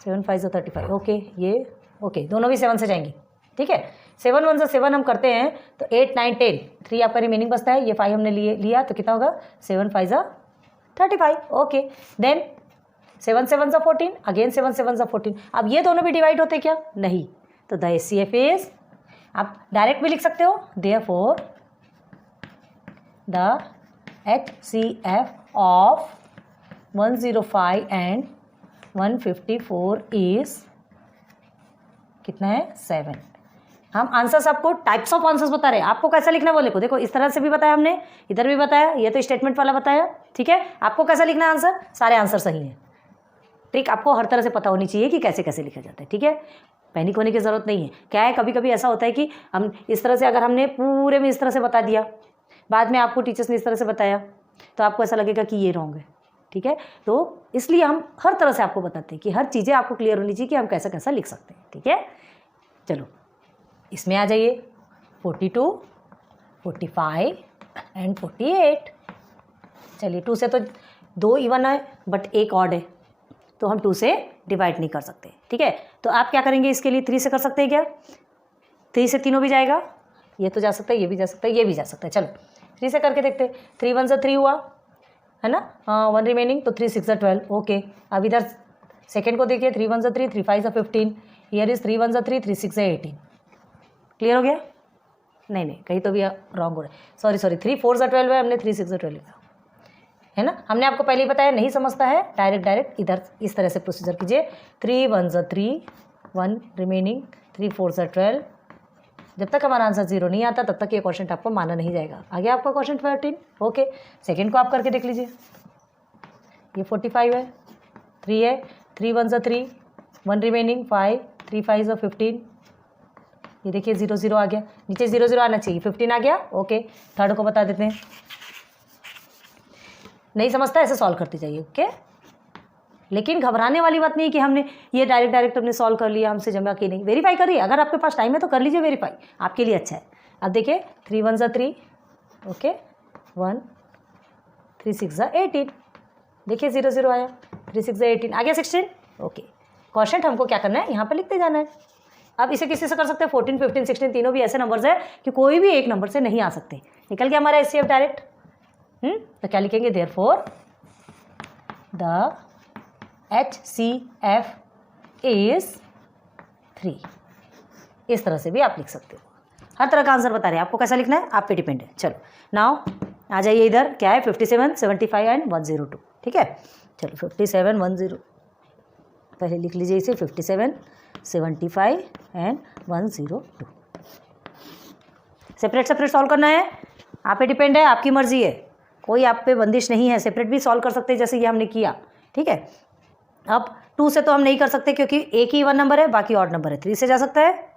7 5 जा 35, ओके, ये ओके, दोनों भी 7 से जाएंगे, ठीक है। 7 1 से 7 हम करते हैं तो 8 9 10, 3 आपका रिमेनिंग बचता है, ये 5 हमने लिया तो कितना होगा 7 5 35, ओके। Then 7 7 14, again 7 7 14। अब ये दोनों भी डिवाइड होते क्या, नहीं, तो द HCF इज, आप डायरेक्ट भी लिख सकते हो, therefore the HCF of 105 and 154 is कितना है 7। हम आंसर्स आपको टाइप्स ऑफ आंसर्स बता रहे हैं, आपको कैसा लिखना है वो लिखो। देखो इस तरह से भी बताया हमने, इधर भी बताया, ये तो स्टेटमेंट वाला बताया, ठीक है। आपको कैसा लिखना है आंसर, सारे आंसर सही हैं। ट्रिक आपको हर तरह से पता होनी चाहिए कि कैसे कैसे लिखा जाता है, ठीक है। पैनिक होने की ज़रूरत नहीं है। क्या है, कभी कभी ऐसा होता है कि हम इस तरह से, अगर हमने पूरे में इस तरह से बता दिया, बाद में आपको टीचर्स ने इस तरह से बताया, तो आपको ऐसा लगेगा कि ये रॉन्ग है, ठीक है। तो इसलिए हम हर तरह से आपको बताते हैं कि हर चीज़ें आपको क्लियर होनी चाहिए कि हम कैसा कैसा लिख सकते हैं, ठीक है। चलो इसमें आ जाइए, 42 45 एंड 48। चलिए 2 से तो 2 इवन है बट एक ऑड है, तो हम 2 से डिवाइड नहीं कर सकते, ठीक है। तो आप क्या करेंगे, इसके लिए 3 से कर सकते हैं क्या, 3 से तीनों भी जाएगा, ये तो जा सकता है, ये भी जा सकता है, ये भी जा सकता है। चलो 3 से करके देखते हैं। 3 1 3 हुआ है ना, 1 रिमेनिंग, तो 3 6 12, ओके। अब इधर सेकेंड को देखिए, 3 1 3 3 5 15, हियर इज 3 1 3 3 6 18। क्लियर हो गया, नहीं कहीं तो भी रॉन्ग हो रहा है, सॉरी 3 4 12 है, हमने 3 6 12 लिखा है ना। हमने आपको पहले ही बताया, नहीं समझता है डायरेक्ट इधर इस तरह से प्रोसीजर कीजिए। 3 1 3, 1 रिमेनिंग, 3 4 12। जब तक हमारा आंसर 0 नहीं आता तब तक ये क्वेश्चन आपको माना नहीं जाएगा। आगे आपका क्वेश्चन 13, ओके। सेकेंड को आप करके देख लीजिए, ये 45 है, 3 है, 3 1 3, 1 रिमेनिंग, 5 3 5 15। ये देखिए 0 0 आ गया, नीचे 0 0 आना चाहिए, 15 आ गया, ओके। थर्ड को बता देते हैं, नहीं समझता ऐसे सॉल्व करते जाइए, ओके। लेकिन घबराने वाली बात नहीं है कि हमने ये डायरेक्ट हमने सॉल्व कर लिया, हमसे जमा की नहीं, वेरीफाई करिए। अगर आपके पास टाइम है तो कर लीजिए वेरीफाई, आपके लिए अच्छा है। अब देखिए 3 1 3, ओके, 1 3 6 18, देखिए 0 0 आया, 3 6 18 आ गया 16, ओके। क्वेश्चन हमको क्या करना है, यहाँ पर लिखते जाना है। अब इसे किसी से कर सकते हैं, 14 15 16 तीनों भी ऐसे नंबर्स है कि कोई भी एक नंबर से नहीं आ सकते। निकल गया हमारा HCF डायरेक्ट। तो क्या लिखेंगे, देयरफॉर द HCF इज 3। इस तरह से भी आप लिख सकते हो, हर तरह का आंसर बता रहे हैं, आपको कैसा लिखना है आप पे डिपेंड है। चलो नाउ आ जाइए इधर, क्या है 57 75 एंड 102, ठीक है। चलो 57 10 पहले लिख लीजिए इसे, 57 75 एंड 102। सेपरेट सॉल्व करना है, आप पे डिपेंड है, आपकी मर्जी है, कोई आप पे बंदिश नहीं है। सेपरेट भी सॉल्व कर सकते हैं जैसे ये हमने किया, ठीक है। अब 2 से तो हम नहीं कर सकते क्योंकि एक ही इवन नंबर है, बाकी ऑड नंबर है। 3 से जा सकता है,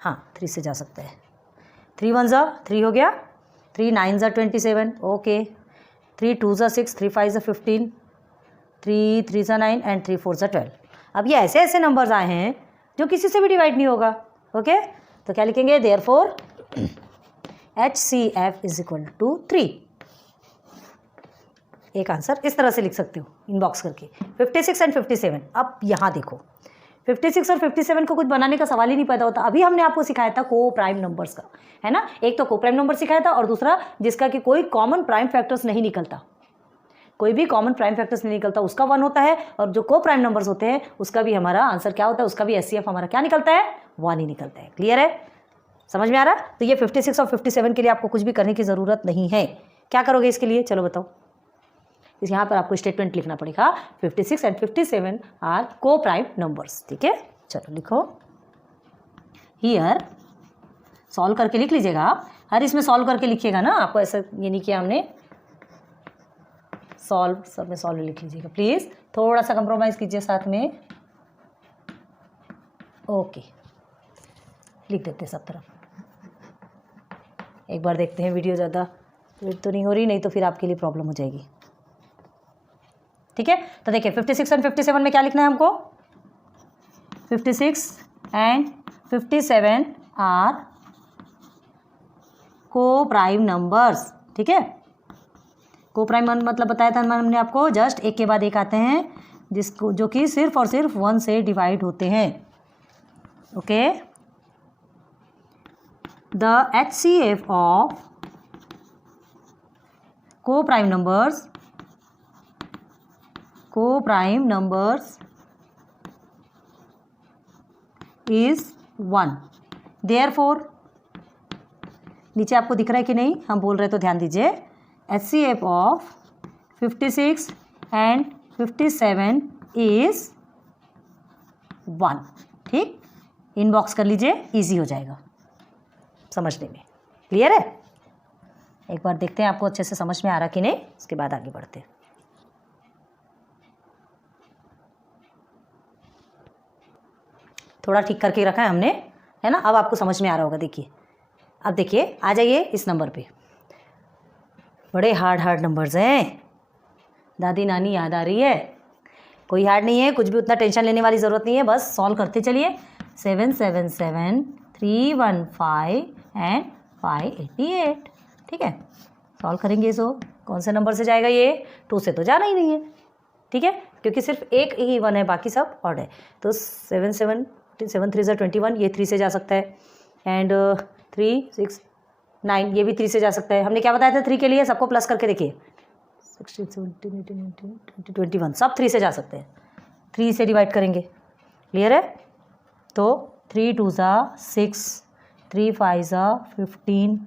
हाँ 3 से जा सकता है। 3 1 3 हो गया, 3 9 27, ओके। 3 2 6, 3 5 15, 3 3 9 एंड 3 4 12। अब ये ऐसे ऐसे नंबर्स आए हैं जो किसी से भी डिवाइड नहीं होगा, ओके। तो क्या लिखेंगे, therefore HCF is equal to 3। एक आंसर इस तरह से लिख सकते हो इनबॉक्स करके, 56 एंड 57। अब यहाँ देखो 56 और 57 को कुछ बनाने का सवाल ही नहीं पैदा होता। अभी हमने आपको सिखाया था को प्राइम नंबर्स का, है ना। एक तो को प्राइम नंबर सिखाया था और दूसरा जिसका कि कोई कॉमन प्राइम फैक्टर्स नहीं निकलता, कोई भी कॉमन प्राइम फैक्टर्स नहीं निकलता, उसका 1 होता है। और जो को प्राइम नंबर्स होते हैं उसका भी हमारा आंसर क्या होता है, उसका भी HCF हमारा क्या निकलता है, 1 ही निकलता है। क्लियर है, समझ में आ रहा। तो ये 56 और 57 के लिए आपको कुछ भी करने की ज़रूरत नहीं है। क्या करोगे इसके लिए, चलो बताओ। इस यहाँ पर आपको स्टेटमेंट लिखना पड़ेगा, 56 एंड 57 आर को प्राइम नंबर्स, ठीक है। चलो लिखो, हियर सॉल्व करके लिख लीजिएगा आप, हर इसमें सॉल्व करके लिखिएगा ना, आपको ऐसा ये नहीं किया हमने, सॉल्व सब में सॉल्व लिख लीजिएगा प्लीज़, थोड़ा सा कंप्रोमाइज़ कीजिए साथ में, ओके। लिख देते सब तरफ। एक बार देखते हैं वीडियो ज़्यादा वेट तो नहीं हो रही, नहीं तो फिर आपके लिए प्रॉब्लम हो जाएगी, ठीक है। तो देखिए 56 एंड 57 में क्या लिखना है हमको, 56 एंड 57 आर को प्राइम नंबर्स, ठीक है। को प्राइम मतलब बताया था हमने आपको, जस्ट एक के बाद एक आते हैं जिसको जो कि सिर्फ और सिर्फ 1 से डिवाइड होते हैं, okay. The HCF of co-prime numbers is 1. Therefore, नीचे आपको दिख रहा है कि नहीं, हम बोल रहे तो ध्यान दीजिए, HCF ऑफ 56 एंड 57 इज 1. ठीक, इनबॉक्स कर लीजिए, इजी हो जाएगा समझने में. क्लियर है? एक बार देखते हैं आपको अच्छे से समझ में आ रहा कि नहीं, उसके बाद आगे बढ़ते हैं. थोड़ा ठीक करके रखा है हमने, है ना. अब आपको समझ में आ रहा होगा. देखिए, अब देखिए, आ जाइए इस नंबर पे. बड़े हार्ड नंबर्स हैं. दादी नानी याद आ रही है? कोई हार्ड नहीं है, कुछ भी उतना टेंशन लेने वाली ज़रूरत नहीं है, बस सॉल्व करते चलिए. 777 315 एंड 588. ठीक है, सॉल्व करेंगे. इसको कौन से नंबर से जाएगा? ये 2 से तो जाना ही नहीं है. ठीक है, क्योंकि सिर्फ एक ही 1 है, बाकी सब ऑड है. तो 7 3 ज़ा 21, ये 3 से जा सकता है. एंड 3 6 9, ये भी 3 से जा सकता है. हमने क्या बताया था 3 के लिए? सबको प्लस करके देखिए. 16 17 18 19 20 21, सब 3 से जा सकते हैं. 3 से डिवाइड करेंगे. क्लियर है? तो 3 2 ज़ा 6, 3 5 ज़ा 15,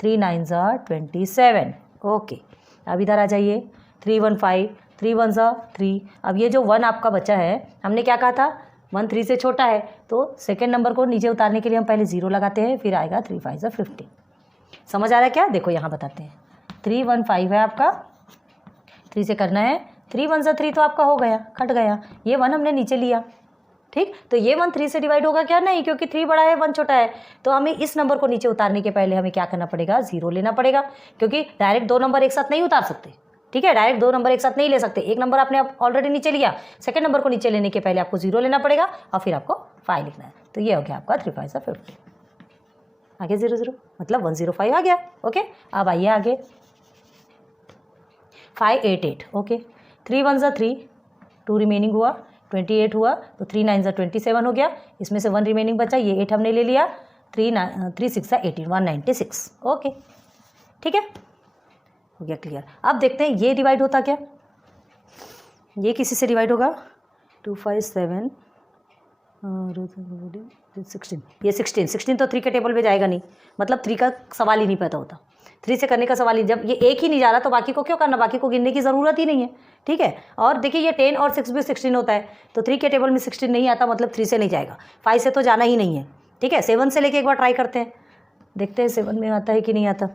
3 9 ज़ा 27. ओके, अब इधर आ जाइए. 3 1 5, 3 1 ज़ा 3. अब ये जो 1 आपका बचा है, हमने क्या कहा था? 1 3 से छोटा है, तो सेकेंड नंबर को नीचे उतारने के लिए हम पहले 0 लगाते हैं, फिर आएगा 3 5 ज़ा 15. समझ आ रहा है क्या? देखो यहाँ बताते हैं. 3 1 5 है आपका, 3 से करना है. 3 1 ज़ा 3 तो आपका हो गया, कट गया. ये 1 हमने नीचे लिया. ठीक, तो ये 1 3 से डिवाइड होगा क्या? नहीं, क्योंकि 3 बड़ा है 1 छोटा है. तो हमें इस नंबर को नीचे उतारने के पहले हमें क्या करना पड़ेगा? 0 लेना पड़ेगा, क्योंकि डायरेक्ट 2 नंबर एक साथ नहीं उतार सकते. ठीक है, डायरेक्ट 2 नंबर एक साथ नहीं ले सकते. एक नंबर आपने ऑलरेडी नीचे लिया, सेकंड नंबर को नीचे लेने के पहले आपको 0 लेना पड़ेगा और फिर आपको 5 लिखना है. तो ये हो गया आपका 3 5 ज़ा 15. आगे 0 0, मतलब 105 आ गया. ओके, अब आइए आगे. 588. ओके, 3 1 ज़ा 3, 2 रिमेनिंग हुआ, 28 हुआ. तो 3 9 ज़ा 27 हो गया. इसमें से 1 रिमेनिंग बचा, ये 8 हमने ले लिया. 3 6 ज़ा 18, 196. ओके, ठीक है, हो गया क्लियर. अब देखते हैं ये डिवाइड होता क्या. ये किसी से डिवाइड होगा? 2 5 7 16. ये 16 तो 3 के टेबल पे जाएगा नहीं, मतलब 3 का सवाल ही नहीं पैदा होता. 3 से करने का सवाल ही, जब ये एक ही नहीं जा रहा तो बाकी को क्यों करना? बाकी को गिनने की ज़रूरत ही नहीं है. ठीक है, और देखिए ये 10 और 6 भी 16 होता है, तो 3 के टेबल में 16 नहीं आता, मतलब 3 से नहीं जाएगा. 5 से तो जाना ही नहीं है. ठीक है, 7 से लेके एक बार ट्राई करते हैं, देखते हैं 7 में आता है कि नहीं आता.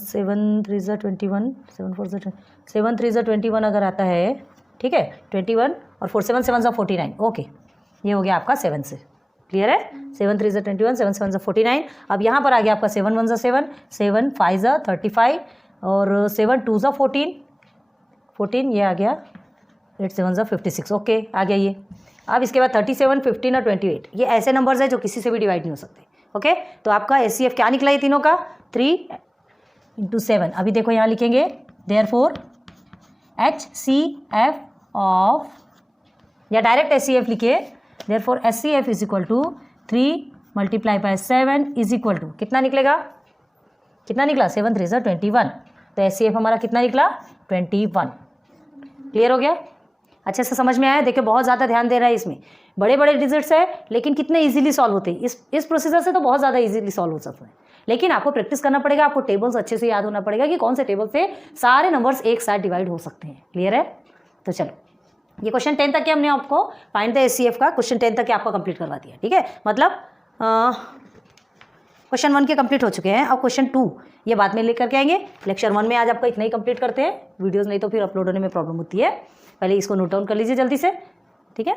7 3 ज़ा 21, 7 4 ज़ा 7 3 ज़ा 21 अगर आता है. ठीक है, 21 और 4 7 7 ज़ा 49. ओके, ये हो गया आपका 7 से. क्लियर है? 7 3 ज़ा 21, 7 7 ज़ा 49. अब यहाँ पर आ गया आपका 7 1 ज़ा 7, 7 5 ज़ा 35 और 7 2 ज़ा 14, ये आ गया. 8 7 ज़ा 56. ओके, आ गया ये. अब इसके बाद 37 15 और 28, ये ऐसे नंबर्स हैं जो किसी से भी डिवाइड नहीं हो सकते. ओके, तो आपका HCF क्या निकला ये तीनों का? 3 × 7. अभी देखो यहाँ लिखेंगे, देयरफॉर HCF ऑफ, या डायरेक्ट HCF लिखिए. Therefore HCF is equal to 3 × 7 is equal to कितना निकलेगा? कितना निकला? 7 3 ज़ा 21. तो HCF हमारा कितना निकला? 21. क्लियर हो गया? अच्छे से समझ में आया? देखिए बहुत ज़्यादा ध्यान दे रहा है इसमें. बड़े बड़े डिजिट्स है, लेकिन कितने इजीली सॉल्व होते हैं. इस प्रोसीजर से तो बहुत ज़्यादा इजीली सॉल्व हो सकते हैं, लेकिन आपको प्रैक्टिस करना पड़ेगा. आपको टेबल्स अच्छे से याद होना पड़ेगा कि कौन से टेबल से सारे नंबर्स एक साथ डिवाइड हो सकते हैं. क्लियर है? तो चलो, ये क्वेश्चन 10 तक के हमने आपको फाइंड द HCF का क्वेश्चन 10 तक के आपको कंप्लीट करवा दिया. ठीक है, मतलब क्वेश्चन 1 के कंप्लीट हो चुके हैं. अब क्वेश्चन 2 ये बाद में लेकर के आएंगे. लेक्चर 1 में आज आपका इतना ही कंप्लीट करते हैं. वीडियोज़ नहीं तो फिर अपलोड होने में प्रॉब्लम होती है. पहले इसको नोट डाउन कर लीजिए जल्दी से. ठीक है.